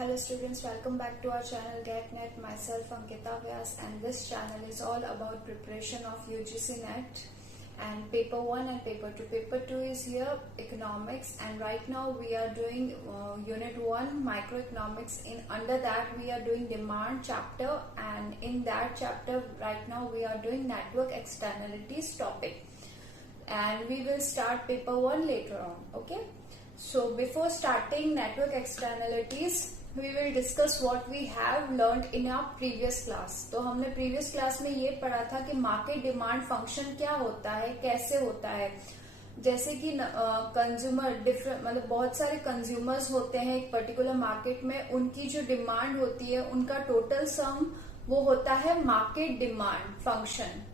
Hello students, welcome back to our channel GetNet. Myself Ankita Vyas, and this channel is all about preparation of UGC NET and paper 1 and paper 2. Paper 2 is here, economics, and right now we are doing unit 1 microeconomics. Under that we are doing demand chapter, and in that chapter right now we are doing network externalities topic, and we will start paper 1 later on. Okay, so before starting network externalities, we will discuss what we have learned in our previous class. तो हमने previous class में ये पढ़ा था कि market demand function क्या होता है, कैसे होता है. जैसे कि कंज्यूमर डिफरेंट मतलब बहुत सारे कंज्यूमर्स होते हैं एक पर्टिकुलर मार्केट में, उनकी जो डिमांड होती है उनका टोटल सम वो होता है मार्केट डिमांड फंक्शन.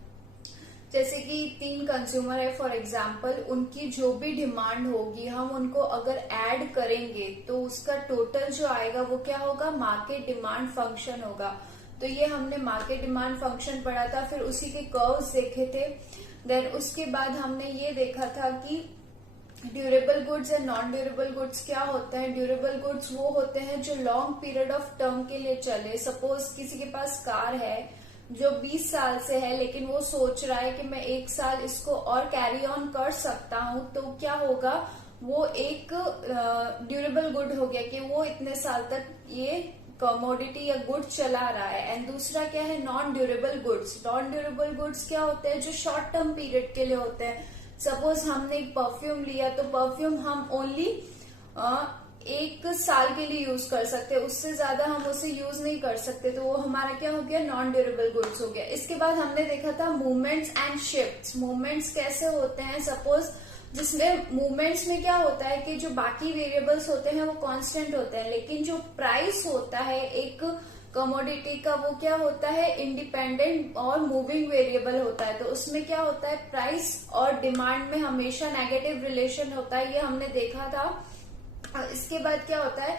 जैसे कि 3 कंज्यूमर है फॉर एग्जाम्पल, उनकी जो भी डिमांड होगी हम उनको अगर ऐड करेंगे तो उसका टोटल जो आएगा वो क्या होगा, मार्केट डिमांड फंक्शन होगा. तो ये हमने मार्केट डिमांड फंक्शन पढ़ा था, फिर उसी के कर्व्स देखे थे. देन उसके बाद हमने ये देखा था कि durable goods and non durable goods क्या होते हैं. ड्यूरेबल गुड्स वो होते हैं जो लॉन्ग पीरियड ऑफ टर्म के लिए चले. सपोज किसी के पास कार है जो 20 साल से है, लेकिन वो सोच रहा है कि मैं 1 साल इसको और कैरी ऑन कर सकता हूं, तो क्या होगा, वो एक ड्यूरेबल गुड हो गया कि वो इतने साल तक ये कमोडिटी या गुड चला रहा है. एंड दूसरा क्या है, non durable goods. Non durable goods क्या होते हैं, जो शॉर्ट टर्म पीरियड के लिए होते हैं. सपोज हमने एक परफ्यूम लिया, तो परफ्यूम हम ओनली 1 साल के लिए यूज कर सकते हैं, उससे ज्यादा हम उसे यूज नहीं कर सकते, तो वो हमारा क्या हो गया, नॉन ड्यूरेबल गुड्स हो गया. इसके बाद हमने देखा था मूवमेंट्स एंड शिफ्ट्स. मूवमेंट्स कैसे होते हैं, सपोज जिसमें मूवमेंट्स में क्या होता है कि जो बाकी वेरिएबल्स होते हैं वो कांस्टेंट होते हैं, लेकिन जो प्राइस होता है एक कमोडिटी का वो क्या होता है, इंडिपेंडेंट और मूविंग वेरिएबल होता है. तो उसमें क्या होता है, प्राइस और डिमांड में हमेशा नेगेटिव रिलेशन होता है, ये हमने देखा था. इसके बाद क्या होता है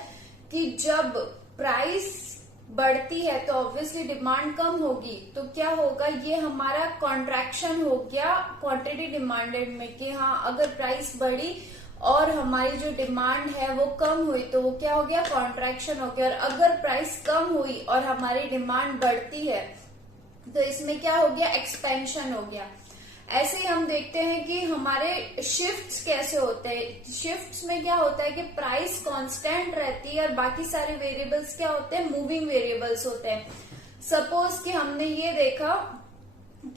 कि जब प्राइस बढ़ती है तो ऑब्वियसली डिमांड कम होगी, तो क्या होगा, ये हमारा कॉन्ट्रैक्शन हो गया क्वांटिटी डिमांडेड में, कि हाँ अगर प्राइस बढ़ी और हमारी जो डिमांड है वो कम हुई तो वो क्या हो गया, कॉन्ट्रैक्शन हो गया. और अगर प्राइस कम हुई और हमारी डिमांड बढ़ती है तो इसमें क्या हो गया, एक्सपेंशन हो गया. ऐसे ही हम देखते हैं कि हमारे शिफ्ट्स कैसे होते हैं. शिफ्ट्स में क्या होता है कि प्राइस कांस्टेंट रहती है और बाकी सारे वेरिएबल्स क्या होते हैं, मूविंग वेरिएबल्स होते हैं. सपोज कि हमने ये देखा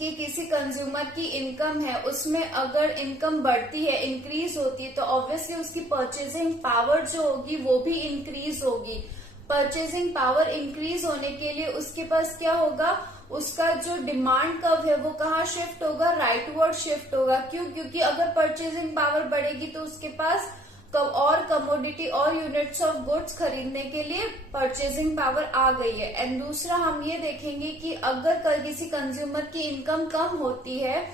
कि किसी कंज्यूमर की इनकम है, उसमें अगर इनकम बढ़ती है, इंक्रीज होती है, तो ऑब्वियसली उसकी परचेजिंग पावर जो होगी वो भी इंक्रीज होगी. परचेजिंग पावर इंक्रीज होने के लिए उसके पास क्या होगा, उसका जो डिमांड कर्व है वो कहाँ शिफ्ट होगा, राइटवर्ड शिफ्ट होगा. क्यों, क्योंकि अगर परचेजिंग पावर बढ़ेगी तो उसके पास और कमोडिटी और यूनिट्स ऑफ गुड्स खरीदने के लिए परचेजिंग पावर आ गई है. एंड दूसरा हम ये देखेंगे कि अगर किसी कंज्यूमर की इनकम कम होती है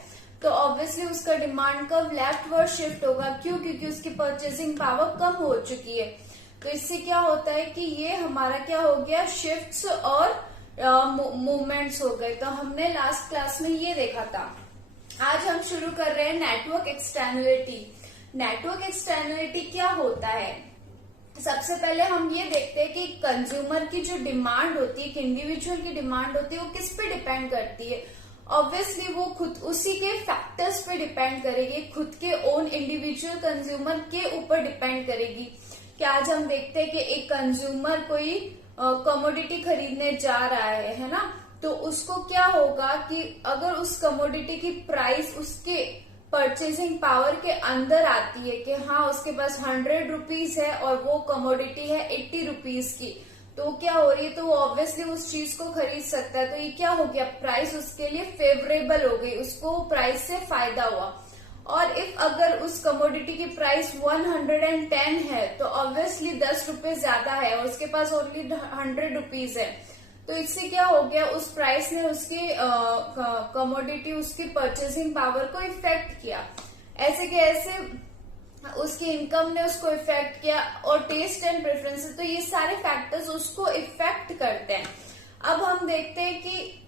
तो ऑब्वियसली उसका डिमांड कर्व लेफ्टवर्ड शिफ्ट होगा. क्यों, क्योंकि उसकी परचेजिंग पावर कम हो चुकी है. तो इससे क्या होता है कि ये हमारा क्या हो गया, शिफ्ट्स और मूवमेंट्स हो गए. तो हमने लास्ट क्लास में ये देखा था. आज हम शुरू कर रहे हैं नेटवर्क एक्सटर्नलिटी. नेटवर्क एक्सटर्नलिटी क्या होता है, सबसे पहले हम ये देखते हैं कि कंज्यूमर की जो डिमांड होती है, एक इंडिविजुअल की डिमांड होती है, वो किस पे डिपेंड करती है. ऑब्वियसली वो खुद उसी के फैक्टर्स पे डिपेंड करेगी, खुद के ओन इंडिविजुअल कंज्यूमर के ऊपर डिपेंड करेगी. कि आज हम देखते हैं कि एक कंज्यूमर कोई कमोडिटी खरीदने जा रहा है ना, तो उसको क्या होगा कि अगर उस कमोडिटी की प्राइस उसके परचेजिंग पावर के अंदर आती है कि हाँ उसके पास 100 रुपीज है और वो कमोडिटी है 80 रुपीज की, तो क्या हो रही है, तो वो ऑब्वियसली उस चीज को खरीद सकता है. तो ये क्या हो गया, प्राइस उसके लिए फेवरेबल हो गई, उसको प्राइस से फायदा हुआ. और इफ अगर उस कमोडिटी की प्राइस 110 है तो ऑब्वियसली 10 रुपए ज्यादा है और उसके पास ओनली 100 रुपीज है, तो इससे क्या हो गया, उस प्राइस ने उसकी कमोडिटी उसकी परचेसिंग पावर को इफेक्ट किया. ऐसे के ऐसे उसकी इनकम ने उसको इफेक्ट किया, और टेस्ट एंड प्रेफरेंसेस, तो ये सारे फैक्टर्स उसको इफेक्ट करते हैं. अब हम देखते हैं कि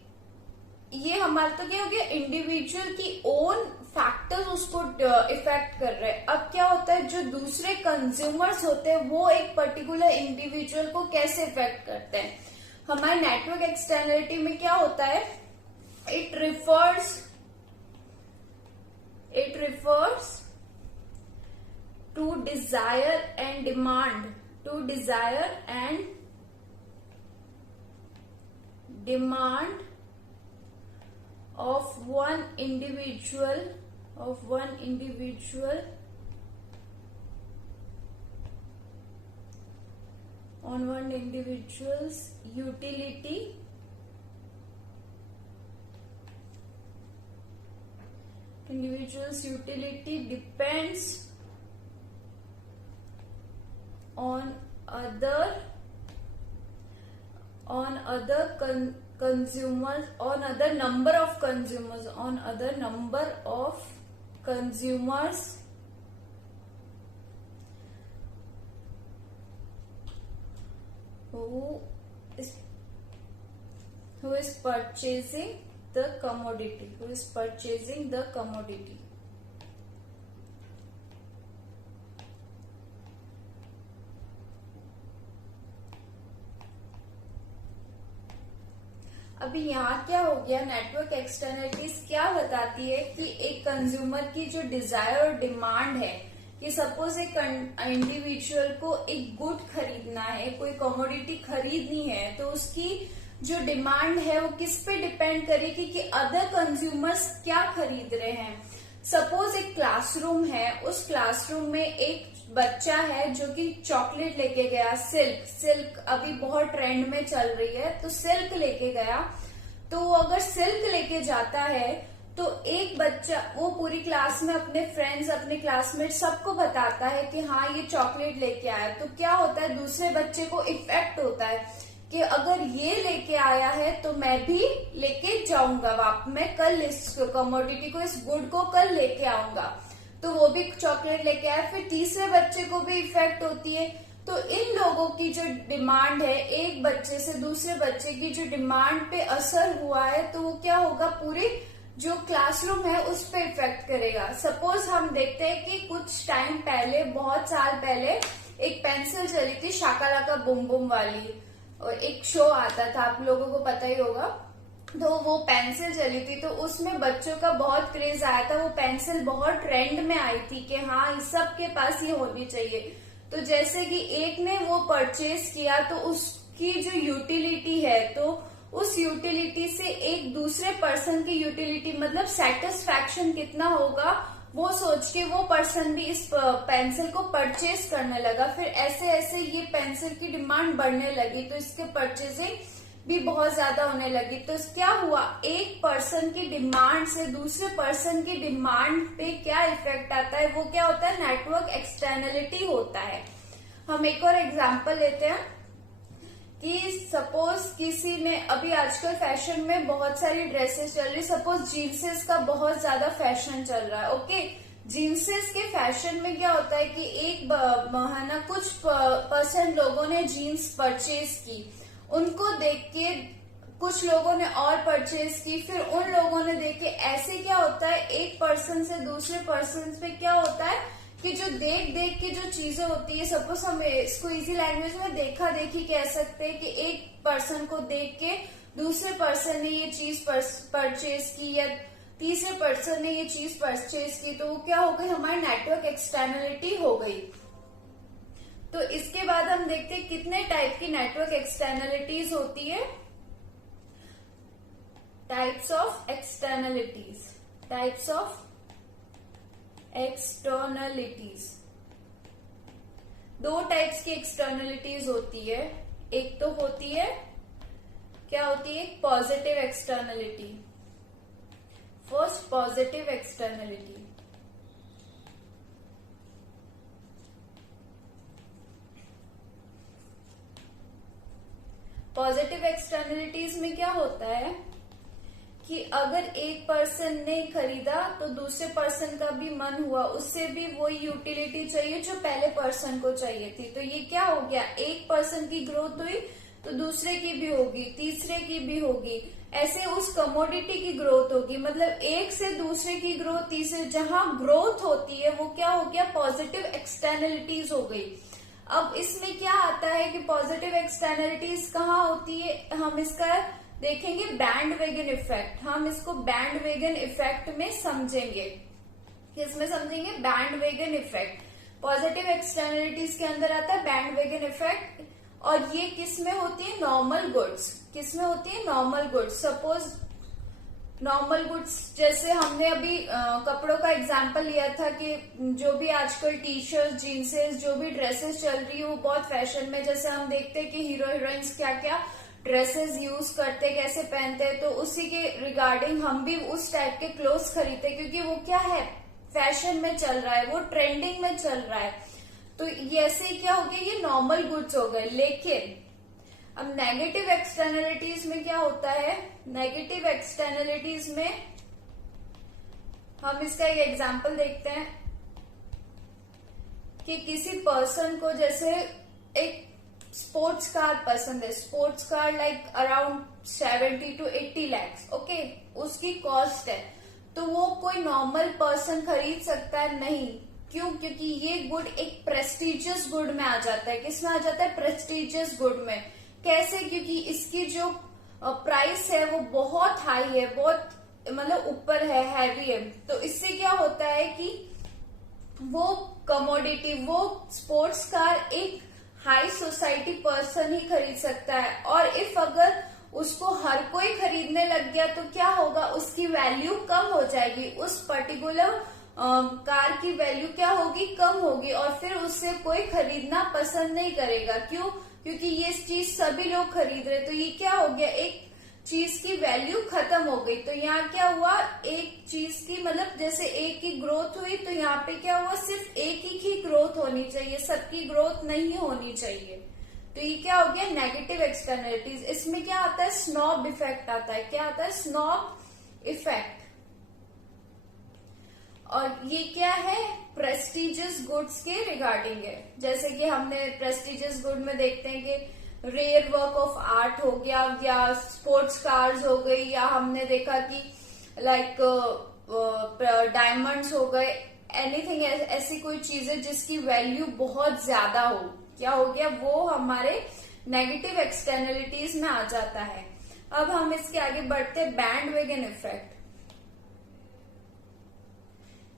ये हमारा तो क्या हो गया, इंडिविजुअल की ओन फैक्टर्स उसको इफेक्ट कर रहे हैं। अब क्या होता है, जो दूसरे कंज्यूमर्स होते हैं वो एक पर्टिकुलर इंडिविजुअल को कैसे इफेक्ट करते हैं। हमारे नेटवर्क एक्सटर्नलिटी में क्या होता है, it refers to desire and demand of one individual on one individual's utility depends on other number of consumers who is purchasing the commodity. अभी यहाँ क्या हो गया, नेटवर्क एक्सटर्नलिटीज क्या बताती है कि एक कंज्यूमर की जो डिजायर और डिमांड है, कि सपोज एक इंडिविजुअल को एक गुड खरीदना है, कोई कमोडिटी खरीदनी है, तो उसकी जो डिमांड है वो किस पे डिपेंड करेगी कि अदर कंज्यूमर्स क्या खरीद रहे हैं। सपोज एक क्लासरूम है, उस क्लासरूम में एक बच्चा है जो कि चॉकलेट लेके गया, सिल्क अभी बहुत ट्रेंड में चल रही है, तो सिल्क लेके गया। तो वो अगर सिल्क लेके जाता है तो एक बच्चा वो पूरी क्लास में अपने फ्रेंड्स, अपने क्लासमेट सबको बताता है कि हाँ ये चॉकलेट लेके आया। तो क्या होता है, दूसरे बच्चे को इफेक्ट होता है कि अगर ये लेके आया है तो मैं भी लेके जाऊंगा, मैं कल इस कमोडिटी को, इस गुड को कल लेके आऊंगा। तो वो भी चॉकलेट लेके आया, फिर तीसरे बच्चे को भी इफेक्ट होती है। तो इन लोगों की जो डिमांड है, एक बच्चे से दूसरे बच्चे की जो डिमांड पे असर हुआ है, तो वो क्या होगा, पूरी जो क्लासरूम है उस पे इफेक्ट करेगा। सपोज हम देखते हैं कि कुछ टाइम पहले, बहुत साल पहले, एक पेंसिल चली थी शाकालाका बूम बूम वाली, और एक शो आता था, आप लोगों को पता ही होगा। तो वो पेंसिल चली थी, तो उसमें बच्चों का बहुत क्रेज आया था, वो पेंसिल बहुत ट्रेंड में आई थी कि हाँ सबके पास ये होनी चाहिए। तो जैसे कि एक ने वो परचेज किया, तो उसकी जो यूटिलिटी है, तो उस यूटिलिटी से एक दूसरे पर्सन की यूटिलिटी मतलब सेटिस्फैक्शन कितना होगा, वो सोच के वो पर्सन भी इस पेंसिल को परचेज करने लगा। फिर ऐसे ऐसे ये पेंसिल की डिमांड बढ़ने लगी, तो इसके परचेजिंग भी बहुत ज्यादा होने लगी। तो क्या हुआ, एक पर्सन की डिमांड से दूसरे पर्सन की डिमांड पे क्या इफेक्ट आता है, वो क्या होता है, नेटवर्क एक्सटर्नलिटी होता है। हम एक और एग्जांपल लेते हैं कि सपोज किसी ने, अभी आजकल फैशन में बहुत सारी ड्रेसेस चल रही, सपोज जीन्सेस का बहुत ज्यादा फैशन चल रहा है। ओके, जीन्सेस के फैशन में क्या होता है कि एक ना कुछ परसेंट लोगों ने जीन्स परचेज की, उनको देख के कुछ लोगों ने और परचेज की, फिर उन लोगों ने देख के, ऐसे क्या होता है, एक पर्सन से दूसरे पर्सन पे क्या होता है कि जो देख देख के जो चीजें होती है, सपोज हम इसको इजी लैंग्वेज में देखा देखी कह सकते हैं कि एक पर्सन को देख के दूसरे पर्सन ने ये चीज परचेज की, या तीसरे पर्सन ने ये चीज परचेज की, तो वो क्या हो गई, हमारी नेटवर्क एक्सटर्नलिटी हो गई। तो इसके बाद हम देखते हैं कितने टाइप की नेटवर्क एक्सटर्नलिटीज होती है। टाइप्स ऑफ एक्सटर्नलिटीज, दो टाइप्स की एक्सटर्नलिटीज होती है। एक तो होती है, क्या होती है, positive externality. First, positive externality. Positive externalities में क्या होता है कि अगर एक पर्सन ने खरीदा तो दूसरे पर्सन का भी मन हुआ, उससे भी वही यूटिलिटी चाहिए जो पहले पर्सन को चाहिए थी। तो ये क्या हो गया, एक पर्सन की ग्रोथ हुई तो दूसरे की भी होगी, तीसरे की भी होगी, ऐसे उस कमोडिटी की ग्रोथ होगी। मतलब एक से दूसरे की ग्रोथ, तीसरे, जहां ग्रोथ होती है वो क्या हो गया, पॉजिटिव एक्सटर्नलिटीज हो गई। अब इसमें क्या आता है कि पॉजिटिव एक्सटर्नलिटीज कहाँ होती है, हम इसका देखेंगे बैंडवेगन इफेक्ट। हम इसको बैंडवेगन इफेक्ट में समझेंगे। किसमें समझेंगे, बैंडवेगन इफेक्ट। पॉजिटिव एक्सटर्नलिटीज के अंदर आता है बैंडवेगन इफेक्ट, और ये किस में होती है, नॉर्मल गुड्स। किस में होती है, normal goods. Suppose normal goods, जैसे हमने अभी कपड़ों का एग्जांपल लिया था कि जो भी आजकल टी शर्ट, जीन्सेस, जो भी ड्रेसेस चल रही है वो बहुत फैशन में, जैसे हम देखते हैं कि हीरो हीरोइंस क्या क्या ड्रेसेस यूज करते, कैसे पहनते हैं, तो उसी के रिगार्डिंग हम भी उस टाइप के क्लोथ्स खरीदते, क्योंकि वो क्या है, फैशन में चल रहा है, वो ट्रेंडिंग में चल रहा है। तो ऐसे क्या हो गया, ये नॉर्मल गुड्स हो गए। लेकिन अब नेगेटिव एक्सटर्नलिटीज में क्या होता है, नेगेटिव एक्सटर्नलिटीज में हम इसका एक एग्जांपल देखते हैं कि किसी पर्सन को, जैसे एक स्पोर्ट्स कार पसंद है, sports car like around 70 to 80 lakhs, okay, उसकी कॉस्ट है, तो वो कोई नॉर्मल पर्सन खरीद सकता है, नहीं। क्यों, क्योंकि ये गुड एक प्रेस्टिजियस गुड में आ जाता है। किसमें आ जाता है, प्रेस्टिजियस गुड में। कैसे, क्योंकि इसकी जो प्राइस है वो बहुत हाई है, बहुत मतलब ऊपर है, हैवी है। तो इससे क्या होता है कि वो कमोडिटी, वो स्पोर्ट्स कार एक हाई सोसाइटी पर्सन ही खरीद सकता है, और इफ अगर उसको हर कोई खरीदने लग गया तो क्या होगा, उसकी वैल्यू कम हो जाएगी, उस पर्टिकुलर कार की वैल्यू क्या होगी, कम होगी, और फिर उससे कोई खरीदना पसंद नहीं करेगा। क्यों, क्योंकि ये चीज सभी लोग खरीद रहे, तो ये क्या हो गया, एक चीज की वैल्यू खत्म हो गई। तो यहाँ क्या हुआ, एक चीज की मतलब जैसे एक की ग्रोथ हुई, तो यहाँ पे क्या हुआ, सिर्फ एक ही की ग्रोथ होनी चाहिए, सबकी ग्रोथ नहीं होनी चाहिए। तो ये क्या हो गया, नेगेटिव एक्सटर्नलिटीज। इसमें क्या आता है, स्नॉब इफेक्ट आता है। क्या आता है, स्नॉब इफेक्ट। और ये क्या है, प्रेस्टिजियस गुड्स के रिगार्डिंग है। जैसे कि हमने प्रेस्टिजियस गुड में देखते हैं कि रेयर वर्क ऑफ आर्ट हो गया, या स्पोर्ट्स कार्स हो गई, या हमने देखा कि लाइक डायमंड्स हो गए, एनीथिंग, ऐसी कोई चीजें जिसकी वैल्यू बहुत ज्यादा हो, क्या हो गया, वो हमारे नेगेटिव एक्सटर्नलिटीज में आ जाता है। अब हम इसके आगे बढ़ते हैं, बैंडवेगन इफेक्ट।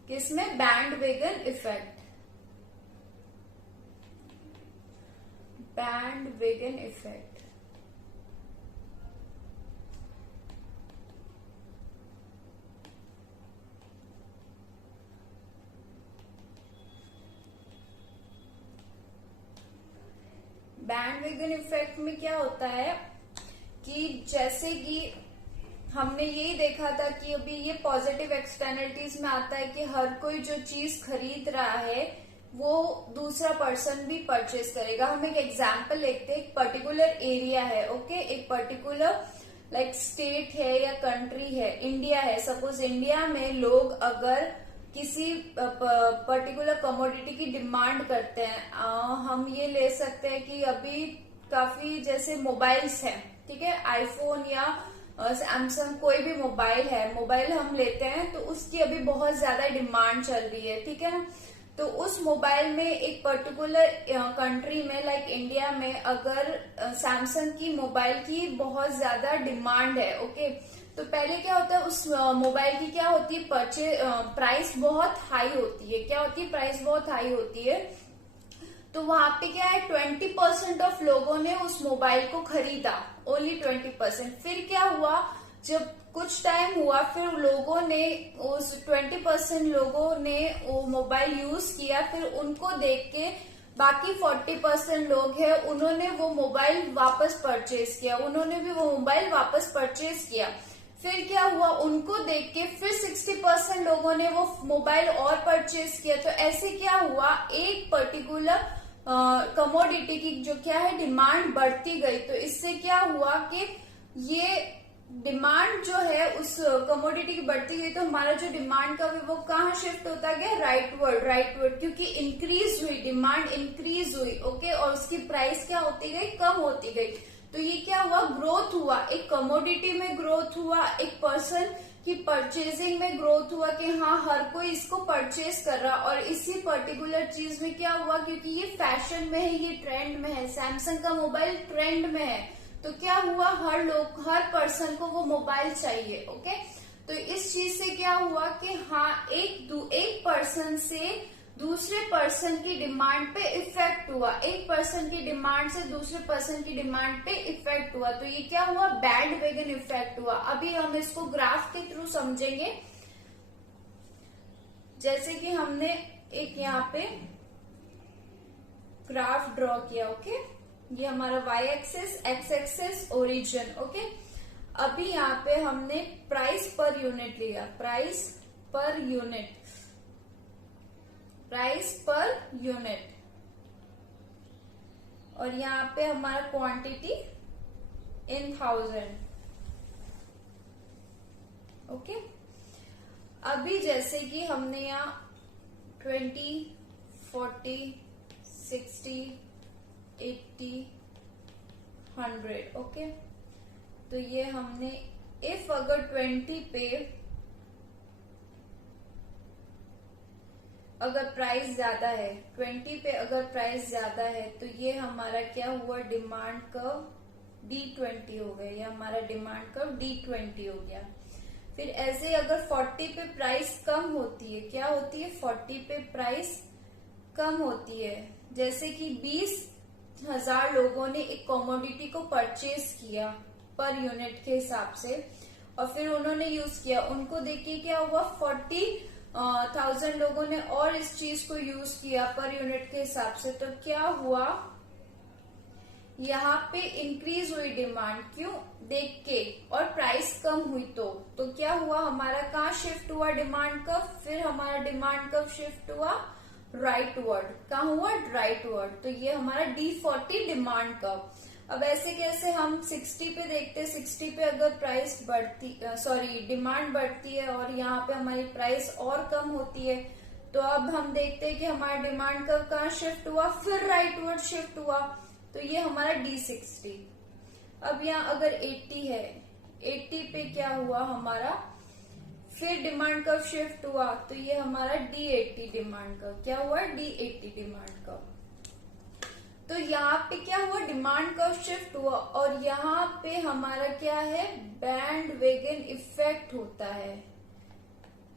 किसमें, बैंडवेगन इफेक्ट। बैंडवेगन इफेक्ट, बैंडवेगन इफेक्ट में क्या होता है कि जैसे कि हमने यही देखा था कि अभी ये पॉजिटिव एक्सटर्नलिटीज में आता है कि हर कोई जो चीज खरीद रहा है वो दूसरा पर्सन भी परचेज करेगा। हम एक एग्जांपल लेते हैं, एक पर्टिकुलर एरिया है, ओके, एक पर्टिकुलर लाइक स्टेट है या कंट्री है, इंडिया है। सपोज इंडिया में लोग अगर किसी पर्टिकुलर कमोडिटी की डिमांड करते हैं, हम ये ले सकते हैं कि अभी काफी जैसे मोबाइल्स हैं, ठीक है, आईफोन या सैमसंग, कोई भी मोबाइल है, मोबाइल हम लेते हैं तो उसकी अभी बहुत ज्यादा डिमांड चल रही है, ठीक है ना। तो उस मोबाइल में एक पर्टिकुलर कंट्री में लाइक इंडिया में अगर सैमसंग की मोबाइल की बहुत ज्यादा डिमांड है, ओके, तो पहले क्या होता है, उस मोबाइल की क्या होती है, प्राइस बहुत हाई होती है। क्या होती है, प्राइस बहुत हाई होती है। तो वहां पे क्या है, 20% ऑफ लोगों ने उस मोबाइल को खरीदा, ओनली 20%। फिर क्या हुआ, जब कुछ टाइम हुआ, फिर लोगों ने उस 20% लोगों ने वो मोबाइल यूज किया, फिर उनको देख के बाकी 40% लोग हैं, उन्होंने वो मोबाइल वापस परचेज किया, उन्होंने भी वो मोबाइल वापस परचेज किया। फिर क्या हुआ, उनको देख के फिर 60% लोगों ने वो मोबाइल और परचेज किया। तो ऐसे क्या हुआ, एक पर्टिकुलर कमोडिटी की जो क्या है डिमांड बढ़ती गई। तो इससे क्या हुआ कि ये डिमांड जो है उस कमोडिटी की बढ़ती गई, तो हमारा जो डिमांड का वो कहाँ शिफ्ट होता गया, राइटवर्ड, क्योंकि इंक्रीज हुई, डिमांड इंक्रीज हुई, ओके, और उसकी प्राइस क्या होती गई, कम होती गई। तो ये क्या हुआ, ग्रोथ हुआ, एक कमोडिटी में ग्रोथ हुआ, एक पर्सन की परचेजिंग में ग्रोथ हुआ कि हाँ हर कोई इसको परचेज कर रहा। और इसी पर्टिकुलर चीज में क्या हुआ, क्योंकि ये फैशन में है, ये ट्रेंड में है, सैमसंग का मोबाइल ट्रेंड में है, तो क्या हुआ, हर पर्सन को वो मोबाइल चाहिए। ओके, तो इस चीज से क्या हुआ कि हाँ एक पर्सन से दूसरे पर्सन की डिमांड पे इफेक्ट हुआ, एक पर्सन की डिमांड से दूसरे पर्सन की डिमांड पे इफेक्ट हुआ। तो ये क्या हुआ, बैंड वैगन इफेक्ट हुआ। अभी हम इसको ग्राफ के थ्रू समझेंगे। जैसे कि हमने एक यहाँ पे ग्राफ ड्रॉ किया। ओके, ये हमारा y axis, x axis, origin. Okay, अभी यहाँ पे हमने प्राइस पर यूनिट लिया, price per unit, price per unit, और यहाँ पे हमारा क्वांटिटी इन 1000। ओके, अभी जैसे कि हमने यहाँ 20, 40, 60, 80, 100। ओके, तो ये हमने इफ अगर 20 पे अगर प्राइस ज्यादा है, 20 पे अगर प्राइस ज्यादा है, तो ये हमारा क्या हुआ, डिमांड कर्व D20 हो गया, ये हमारा डिमांड कर्व D20 हो गया। फिर ऐसे अगर 40 पे प्राइस कम होती है, क्या होती है, 40 पे प्राइस कम होती है, जैसे कि 20,000 लोगों ने एक कमोडिटी को परचेज किया पर यूनिट के हिसाब से, और फिर उन्होंने यूज किया, उनको देखिए क्या हुआ, 40,000 लोगों ने और इस चीज को यूज किया पर यूनिट के हिसाब से, तो क्या हुआ, यहाँ पे इंक्रीज हुई डिमांड, क्यों, देख के, और प्राइस कम हुई, तो क्या हुआ, हमारा कहाँ शिफ्ट हुआ डिमांड कर्व, फिर हमारा डिमांड कर्व शिफ्ट हुआ राइटवर्ड, कहाँ हुआ, राइटवर्ड। तो ये हमारा D40 डिमांड कर्व। अब ऐसे कैसे हम 60 पे देखते हैं, 60 पे अगर प्राइस बढ़ती, सॉरी डिमांड बढ़ती है और यहाँ पे हमारी प्राइस और कम होती है, तो अब हम देखते हैं कि हमारा डिमांड कर्व कहाँ शिफ्ट हुआ, फिर राइटवर्ड शिफ्ट हुआ, तो ये हमारा D60। अब यहाँ अगर 80 है, 80 पे क्या हुआ हमारा, फिर डिमांड कर्व शिफ्ट हुआ, तो ये हमारा D80 डिमांड कर्व, क्या हुआ, D80 डिमांड कर्व। तो यहाँ पे क्या हुआ, डिमांड कर्व शिफ्ट हुआ, और यहाँ पे हमारा क्या है, बैंड वैगन इफेक्ट होता है।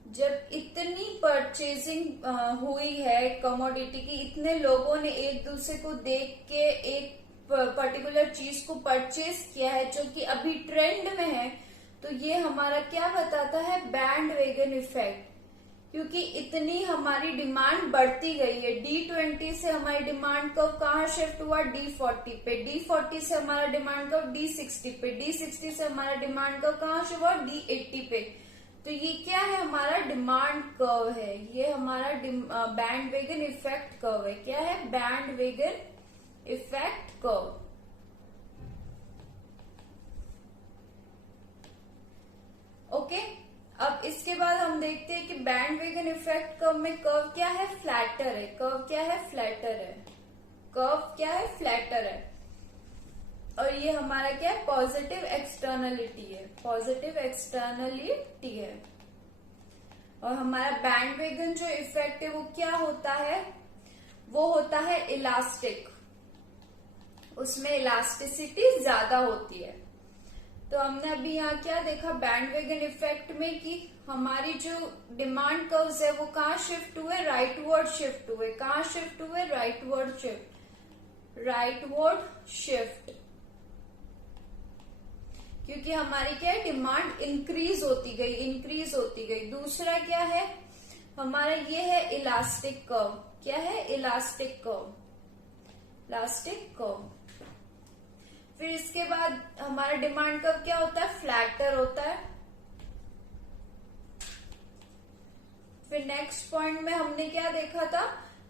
जब इतनी परचेजिंग हुई है कमोडिटी की, इतने लोगों ने एक दूसरे को देख के एक पर्टिकुलर चीज को परचेज किया है जो कि अभी ट्रेंड में है, तो ये हमारा क्या बताता है, बैंड वैगन इफेक्ट। क्योंकि इतनी हमारी डिमांड बढ़ती गई है, D20 से हमारी डिमांड कर्व कहाँ शिफ्ट हुआ, D40 पे, D40 से हमारा डिमांड कर्व D60 पे, D60 से हमारा डिमांड कर्व कहाँ शिफ्ट हुआ, D80 पे। तो ये क्या है, हमारा डिमांड कर्व है, ये हमारा बैंड वैगन इफेक्ट कर्व है। क्या है, band wagon effect curve. Okay, अब इसके बाद हम देखते हैं कि बैंड वैगन इफेक्ट कर्व में कर्व क्या है, फ्लैटर है, कर्व क्या है, फ्लैटर है, कर्व क्या है, फ्लैटर है। और ये हमारा क्या है, पॉजिटिव एक्सटर्नलिटी है, पॉजिटिव एक्सटर्नलिटी है। और हमारा बैंड वैगन जो इफेक्ट है वो क्या होता है, वो होता है इलास्टिक, उसमें इलास्टिसिटी ज्यादा होती है। तो हमने अभी यहाँ क्या देखा, बैंड वैगन इफेक्ट में कि हमारी जो डिमांड कर्व्स है वो कहाँ शिफ्ट हुए, राइटवर्ड शिफ्ट हुए, कहाँ शिफ्ट हुए, राइटवर्ड शिफ्ट, राइटवर्ड शिफ्ट। क्योंकि हमारी क्या है, डिमांड इंक्रीज होती गई, इंक्रीज होती गई। दूसरा क्या है हमारा, ये है इलास्टिक कर्व। क्या है, इलास्टिक कर्व, इलास्टिक कर्व। फिर इसके बाद हमारा डिमांड कर्व क्या होता है, फ्लैटर होता है। फिर नेक्स्ट पॉइंट में हमने क्या देखा था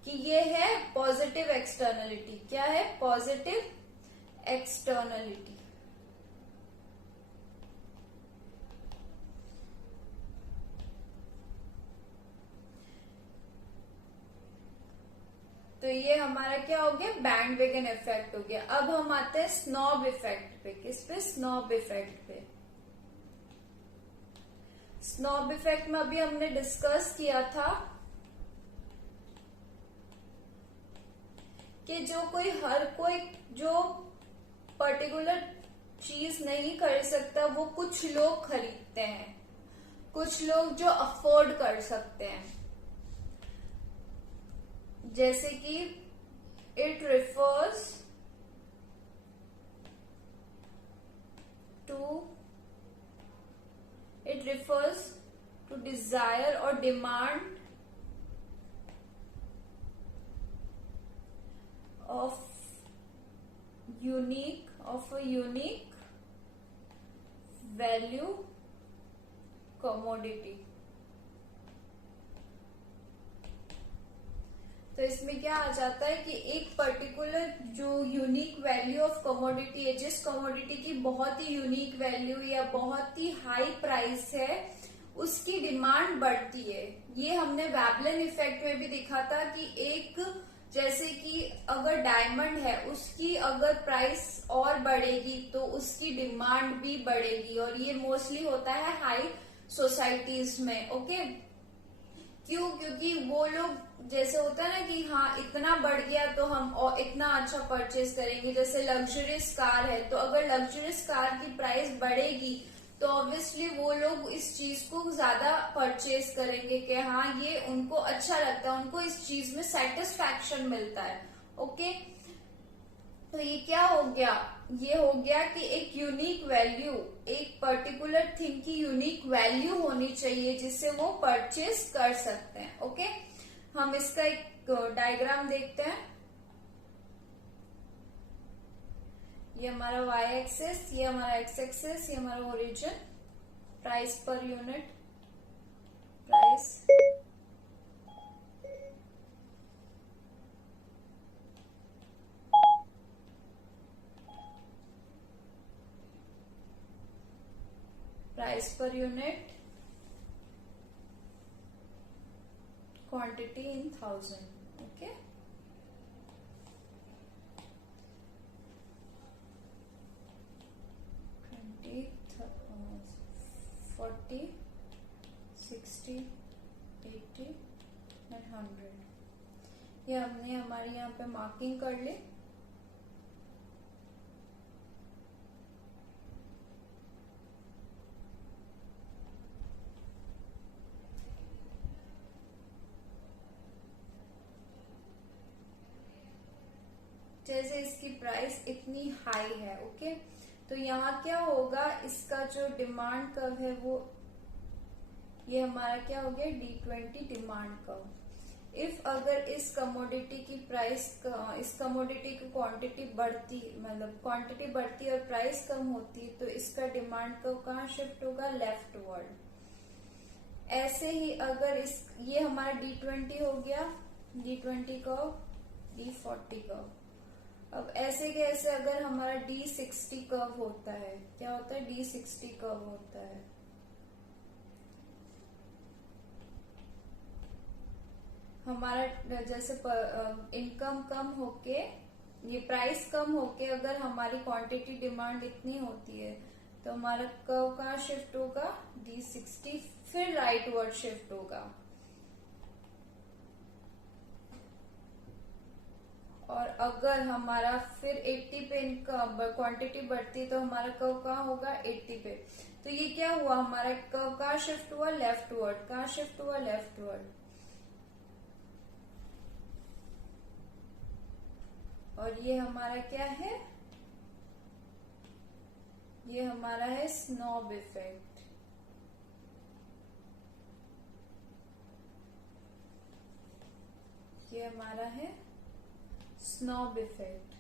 कि ये है पॉजिटिव एक्सटर्नलिटी। क्या है, पॉजिटिव एक्सटर्नलिटी। तो ये हमारा क्या हो गया, बैंडवेगन इफेक्ट हो गया। अब हम आते हैं स्नॉब इफेक्ट पे। किस पे, स्नॉब इफेक्ट पे। स्नॉब इफेक्ट में अभी हमने डिस्कस किया था कि हर कोई जो पर्टिकुलर चीज नहीं खरीद सकता वो कुछ लोग खरीदते हैं, कुछ लोग जो अफोर्ड कर सकते हैं। जैसे कि इट रिफर्स टू डिजायर और demand of a unique value commodity। तो इसमें क्या आ जाता है कि एक पर्टिकुलर जो यूनिक वैल्यू ऑफ कमोडिटी है, जिस कमोडिटी की बहुत ही यूनिक वैल्यू या बहुत ही हाई प्राइस है, उसकी डिमांड बढ़ती है। ये हमने वेबलन इफेक्ट में भी देखा था कि एक, जैसे कि अगर डायमंड है उसकी अगर प्राइस और बढ़ेगी तो उसकी डिमांड भी बढ़ेगी, और ये मोस्टली होता है हाई सोसाइटीज में। ओके, क्यों? क्योंकि वो लोग, जैसे होता है ना कि हाँ इतना बढ़ गया तो हम और इतना अच्छा परचेज करेंगे। जैसे लग्जरियस कार है, तो अगर लग्जरियस कार की प्राइस बढ़ेगी तो ऑब्वियसली वो लोग इस चीज को ज्यादा परचेज करेंगे कि हाँ ये उनको अच्छा लगता है, उनको इस चीज में सेटिस्फैक्शन मिलता है। ओके, तो ये क्या हो गया, ये हो गया कि एक यूनिक वैल्यू, एक पर्टिकुलर थिंग की यूनिक वैल्यू होनी चाहिए जिससे वो परचेज कर सकते हैं। ओके, हम इसका एक डायग्राम देखते हैं। ये हमारा y एक्सेस, ये हमारा x एक्सेस, ये हमारा origin, price per unit, price per unit, quantity in 1000। Okay, $20, $40, $60, $80 and $100। ये हमने हमारी यहाँ पे मार्किंग कर ली। जैसे इसकी प्राइस इतनी हाई है, ओके, तो यहाँ क्या होगा, इसका जो डिमांड कर्व है वो, ये हमारा क्या हो गया, D20 डिमांड कर्व। इफ अगर इस कमोडिटी की प्राइस, इस कमोडिटी की क्वांटिटी बढ़ती, मतलब क्वांटिटी बढ़ती और प्राइस कम होती, तो इसका डिमांड कर्व कहाँ शिफ्ट होगा, लेफ्टवर्ड। ऐसे ही अगर ये हमारा D20 हो गया, D20 कर्व, D40 कर्व। अब ऐसे कैसे अगर हमारा D60 कर्व होता है, क्या होता है, D60 कर्व होता है। हमारा जैसे इनकम कम होके, ये प्राइस कम होके अगर हमारी क्वांटिटी डिमांड इतनी होती है तो हमारा कर्व कहाँ शिफ्ट होगा, D60, फिर राइटवर्ड शिफ्ट होगा। और अगर हमारा फिर 80 पे क्वांटिटी बढ़ती तो हमारा कर्व कहाँ होगा, 80 पे। तो ये क्या हुआ, हमारा कर्व कहाँ शिफ्ट हुआ, लेफ्टवर्ड। कहाँ शिफ्ट हुआ, लेफ्टवर्ड। और ये हमारा क्या है, ये हमारा है स्नॉब इफेक्ट। ये हमारा है स्नॉब इफेक्ट।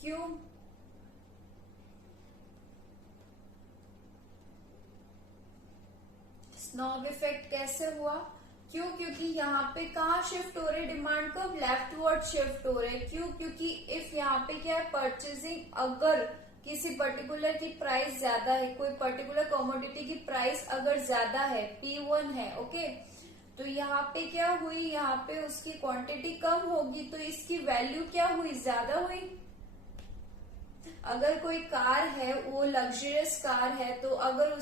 क्यों, स्नॉब इफेक्ट कैसे हुआ, क्यों? क्योंकि यहाँ पे कहाँ शिफ्ट हो रहे, डिमांड को लेफ्टवर्ड शिफ्ट हो रहे। क्यों? क्योंकि इफ यहाँ पे क्या है, परचेजिंग, अगर किसी पर्टिकुलर की प्राइस ज्यादा है, कोई पर्टिकुलर कमोडिटी की प्राइस अगर ज्यादा है, P1 है, ओके, तो यहाँ पे क्या हुई, यहाँ पे उसकी क्वांटिटी कम होगी तो इसकी वैल्यू क्या हुई, ज्यादा हुई। अगर कोई कार है, वो लग्जरियस कार है, तो अगर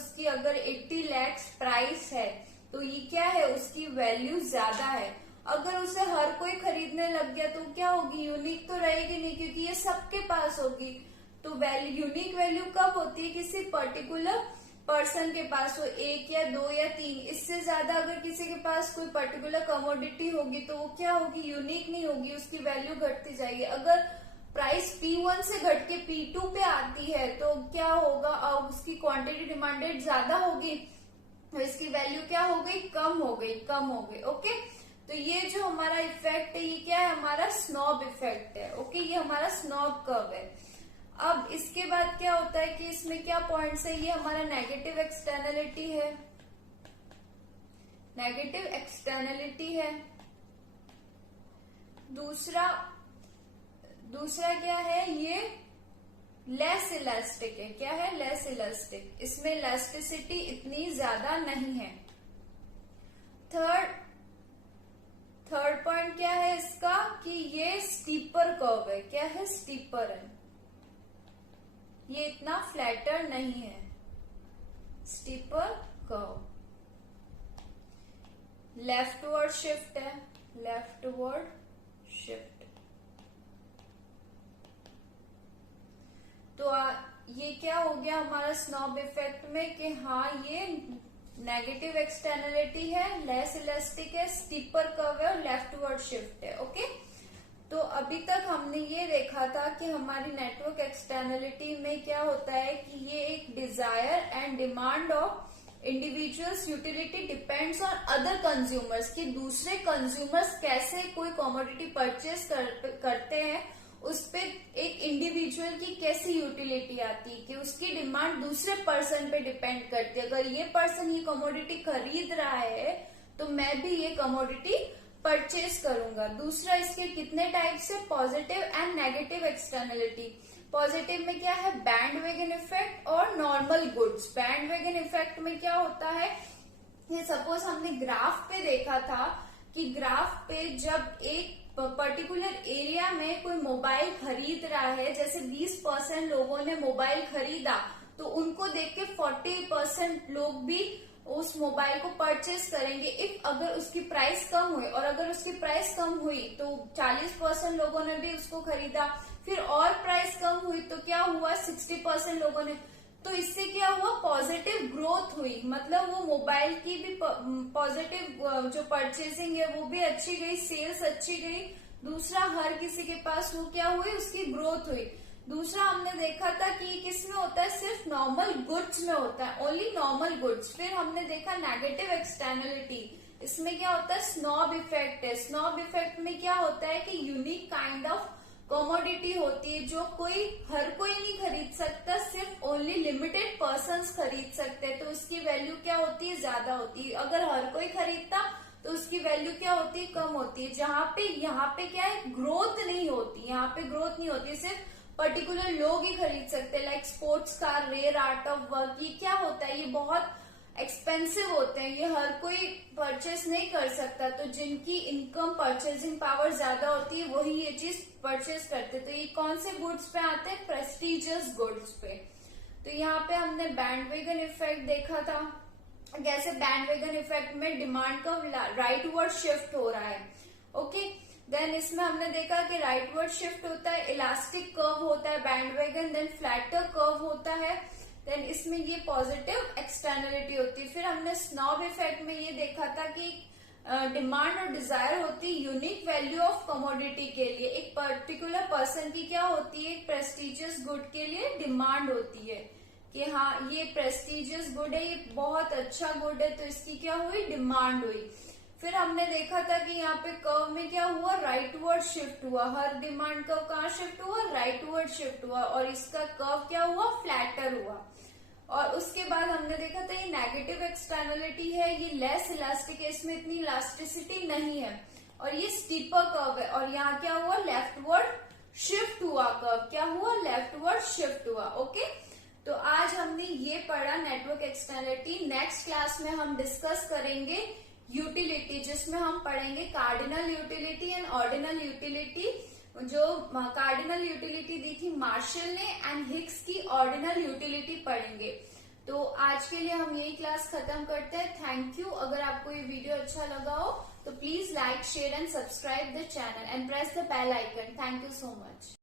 80 लाख प्राइस है तो ये क्या है, उसकी वैल्यू ज्यादा है। अगर उसे हर कोई खरीदने लग गया तो क्या होगी, यूनिक तो रहेगी नहीं, क्योंकि ये सबके पास होगी। तो यूनिक वैल्यू कब होती है, किसी पर्टिकुलर पर्सन के पास हो, 1 या 2 या 3, इससे ज्यादा अगर किसी के पास कोई पर्टिकुलर कमोडिटी होगी तो वो क्या होगी, यूनिक नहीं होगी, उसकी वैल्यू घटती जाएगी। अगर प्राइस P1 से घट के P2 पे आती है तो क्या होगा, अब उसकी क्वांटिटी डिमांडेड ज्यादा होगी तो इसकी वैल्यू क्या हो गई, कम हो गई। ओके, तो ये जो हमारा इफेक्ट है ये क्या है, हमारा स्नॉब इफेक्ट है। ओके, ये हमारा स्नॉब कर्व है। अब इसके बाद क्या होता है कि इसमें क्या पॉइंट्स है, ये हमारा नेगेटिव एक्सटर्नलिटी है। दूसरा क्या है, ये लेस इलास्टिक है। क्या है, लेस इलास्टिक, इसमें इलास्टिसिटी इतनी ज्यादा नहीं है। थर्ड पॉइंट क्या है इसका, कि ये स्टीपर कर्व है। क्या है, स्टीपर है, ये इतना फ्लैटर नहीं है, स्टीपर कर्व। लेफ्टवर्ड शिफ्ट है, लेफ्टवर्ड शिफ्ट। तो ये क्या हो गया हमारा स्नॉब इफेक्ट में, कि हाँ ये नेगेटिव एक्सटर्नलिटी है, लेस इलास्टिक है, स्टीपर कर्व है और लेफ्टवर्ड शिफ्ट है। ओके, तो अभी तक हमने ये देखा था कि हमारी नेटवर्क एक्सटर्नलिटी में क्या होता है कि ये एक desire and demand of individuals utility depends on other consumers, कि दूसरे कंज्यूमर्स कैसे कोई कमोडिटी परचेज करते हैं, उस पे एक इंडिविजुअल की कैसी यूटिलिटी आती है, कि उसकी डिमांड दूसरे पर्सन पे डिपेंड करती है। अगर ये पर्सन ये कमोडिटी खरीद रहा है तो मैं भी ये कमोडिटी परचेज करूंगा। दूसरा, इसके कितने टाइप्स है, positive and negative externality. Positive में क्या है, बैंडवैगन इफेक्ट और नॉर्मल गुड्स। बैंडवैगन इफेक्ट में क्या होता है, ये सपोज हमने ग्राफ पे देखा था कि ग्राफ पे जब एक पर्टिकुलर एरिया में कोई मोबाइल खरीद रहा है, जैसे 20% लोगों ने मोबाइल खरीदा तो उनको देख के 40% लोग भी उस मोबाइल को परचेज करेंगे इफ अगर उसकी प्राइस कम हुई, और अगर उसकी प्राइस कम हुई तो 40% लोगों ने भी उसको खरीदा, फिर और प्राइस कम हुई तो क्या हुआ, 60% लोगों ने। तो इससे क्या हुआ, पॉजिटिव ग्रोथ हुई, मतलब वो मोबाइल की भी पॉजिटिव जो परचेजिंग है वो भी अच्छी गई, सेल्स अच्छी गई। दूसरा, हर किसी के पास वो क्या हुई, उसकी ग्रोथ हुई। दूसरा, हमने देखा था कि किस में होता है, सिर्फ नॉर्मल गुड्स में होता है, ओनली नॉर्मल गुड्स। फिर हमने देखा नेगेटिव एक्सटर्नलिटी, इसमें क्या होता है, स्नॉब इफेक्ट है। स्नॉब इफेक्ट में क्या होता है कि यूनिक काइंड ऑफ कमोडिटी होती है जो हर कोई नहीं खरीद सकता, सिर्फ ओनली लिमिटेड पर्संस खरीद सकते हैं, तो उसकी वैल्यू क्या होती है, ज्यादा होती है। अगर हर कोई खरीदता तो उसकी वैल्यू क्या होती है, कम होती है। यहाँ पे क्या है, ग्रोथ नहीं होती, यहाँ पे ग्रोथ नहीं होती, सिर्फ पर्टिकुलर लोग ही खरीद सकते हैं। Like sports car, rare art of work, ये क्या होता है, ये बहुत एक्सपेंसिव होते हैं, ये हर कोई परचेस नहीं कर सकता। तो जिनकी इनकम परचेजिंग पावर ज्यादा होती है वही ये चीज परचेस करते। तो ये कौन से गुड्स पे आते हैं, प्रेस्टिजियस गुड्स पे। तो यहाँ पे हमने बैंडवैगन इफेक्ट देखा था, कैसे बैंडवैगन इफेक्ट में डिमांड का राइटवर्ड शिफ्ट हो रहा है। ओके, देन इसमें हमने देखा कि राइटवर्ड शिफ्ट होता है, इलास्टिक कर्व होता है बैंडवैगन, देन फ्लैटर कर्व होता है, देन इसमें ये पॉजिटिव एक्सटर्नलिटी होती है। फिर हमने स्नॉब इफेक्ट में ये देखा था कि डिमांड और डिजायर होती है यूनिक वैल्यू ऑफ कमोडिटी के लिए। एक पर्टिकुलर पर्सन की क्या होती है, एक प्रेस्टिजियस गुड के लिए डिमांड होती है कि हाँ ये प्रेस्टिजियस गुड है, ये बहुत अच्छा गुड है, तो इसकी क्या हुई, डिमांड हुई। फिर हमने देखा था कि यहाँ पे कर्व में क्या हुआ, राइटवर्ड शिफ्ट हुआ। हर डिमांड कर्व कहाँ शिफ्ट हुआ, राइटवर्ड शिफ्ट हुआ, और इसका कर्व क्या हुआ, फ्लैटर हुआ। और उसके बाद हमने देखा था ये नेगेटिव एक्सटर्नलिटी है, ये लेस इलास्टिक है, इसमें इतनी इलास्टिसिटी नहीं है, और ये स्टीपर कर्व है। और यहाँ क्या हुआ, लेफ्टवर्ड शिफ्ट हुआ, कर्व क्या हुआ, लेफ्टवर्ड शिफ्ट हुआ। ओके, तो आज हमने ये पढ़ा नेटवर्क एक्सटर्नलिटी। नेक्स्ट क्लास में हम डिस्कस करेंगे यूटिलिटी, जिसमें हम पढ़ेंगे cardinal utility and ordinal utility. जो कार्डिनल यूटिलिटी दी थी मार्शल ने एंड हिग्स की ऑर्डिनल यूटिलिटी पढ़ेंगे। तो आज के लिए हम यही क्लास खत्म करते हैं। Thank you. अगर आपको ये वीडियो अच्छा लगा हो तो please like, share and subscribe the channel and press the bell icon. Thank you so much.